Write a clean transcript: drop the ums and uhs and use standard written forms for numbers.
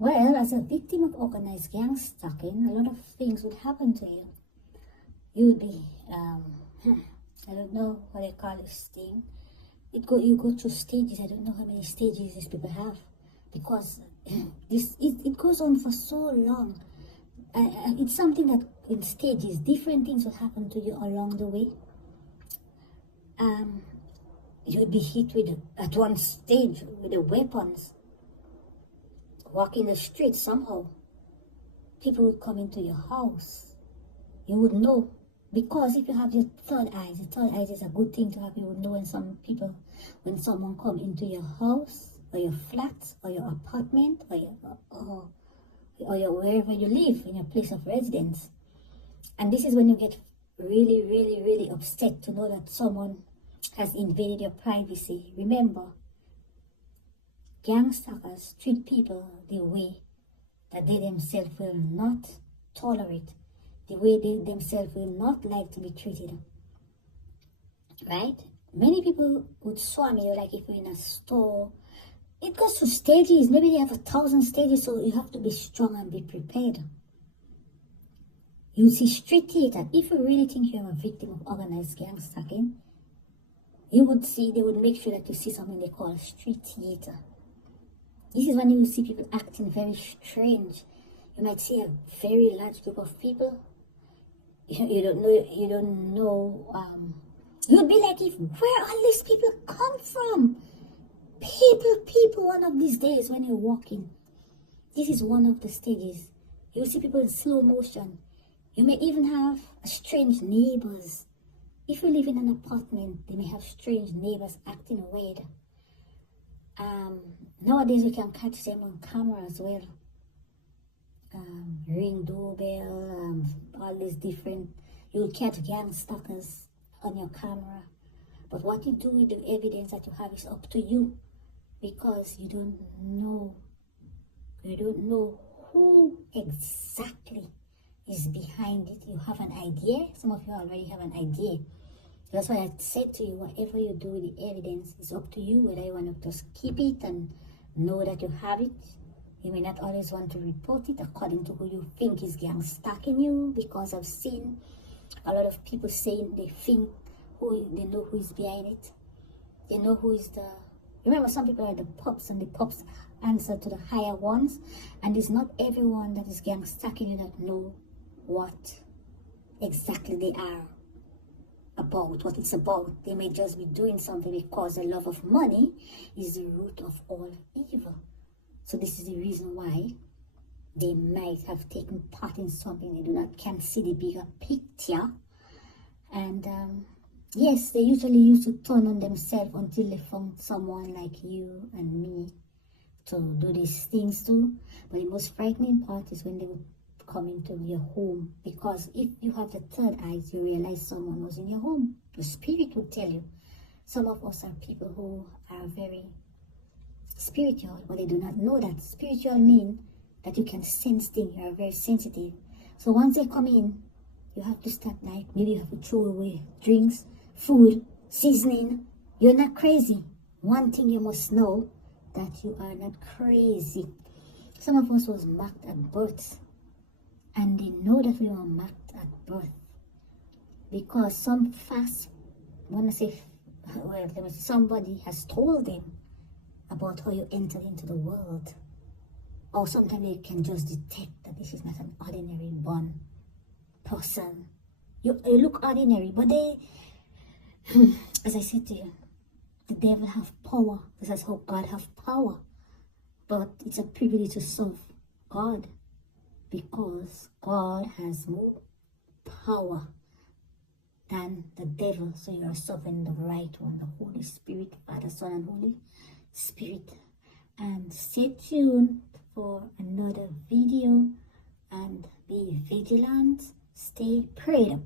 Well, as a victim of organized gang stalking, a lot of things would happen to you. You would be, I don't know what they call this thing. You go through stages. I don't know how many stages these people have, because it goes on for so long. It's something that in stages, different things will happen to you along the way. You would be hit at one stage with the weapons. Walking the streets somehow. People would come into your house. You would know. Because if you have your third eyes, the third eyes is a good thing to have. You would know when someone come into your house, or your flat, or your apartment, or wherever you live, in your place of residence. And this is when you get really, really, really upset to know that someone has invaded your privacy. Remember, gangstalkers treat people the way that they themselves will not tolerate, the way they themselves will not like to be treated. Right? Many people would swarm you, like if you're in a store. It goes through stages. Maybe they have 1,000 stages, so you have to be strong and be prepared. You see street theater. If you really think you're a victim of organized gang stalking, they would make sure that you see something they call street theater. This is when you see people acting very strange. You might see a very large group of people. You don't know. You'd be like, where all these people come from? People, one of these days when you're walking. This is one of the stages. You'll see people in slow motion. You may even have strange neighbors. If you live in an apartment, they may have strange neighbors acting weird. Nowadays you can catch them on camera as well. Ring doorbell, all these different. You'll catch gang stalkers on your camera. But what you do with the evidence that you have is up to you, because you don't know who exactly is behind it. You have an idea. Some of you already have an idea. That's why I said to you, whatever you do with the evidence is up to you, whether you want to just keep it and know that you have it. You may not always want to report it according to who you think is gang stalking you, because I've seen a lot of people saying they know who is behind it. They know who is remember, some people are the Perps, and the Perps answer to the higher ones, and it's not everyone that is gang stalking you that know what exactly they are about, what it's about. They may just be doing something because the love of money is the root of all evil. So this is the reason why they might have taken part in something. They can't see the bigger picture. And yes, they usually used to turn on themselves until they found someone like you and me to do these things too. But the most frightening part is when they would come into your home, because if you have the third eyes, you realize someone was in your home. The spirit would tell you. Some of us are people who are very spiritual, but they do not know that. Spiritual means that you can sense things. You are very sensitive. So once they come in, you have to start, like, maybe you have to throw away drinks, food, seasoning. You're not crazy. One thing you must know, that you are not crazy. Some of us was marked at birth, and they know that we were marked at birth, because somebody has told them about how you entered into the world. Or sometimes they can just detect that this is not an ordinary born person. You look ordinary, but they, as I said to you, the devil have power. This is how God have power. But it's a privilege to serve God, because God has more power than the devil. So you are serving the right one, the Holy Spirit, Father, Son, and Holy Spirit. And stay tuned for another video, and be vigilant, stay prayed up.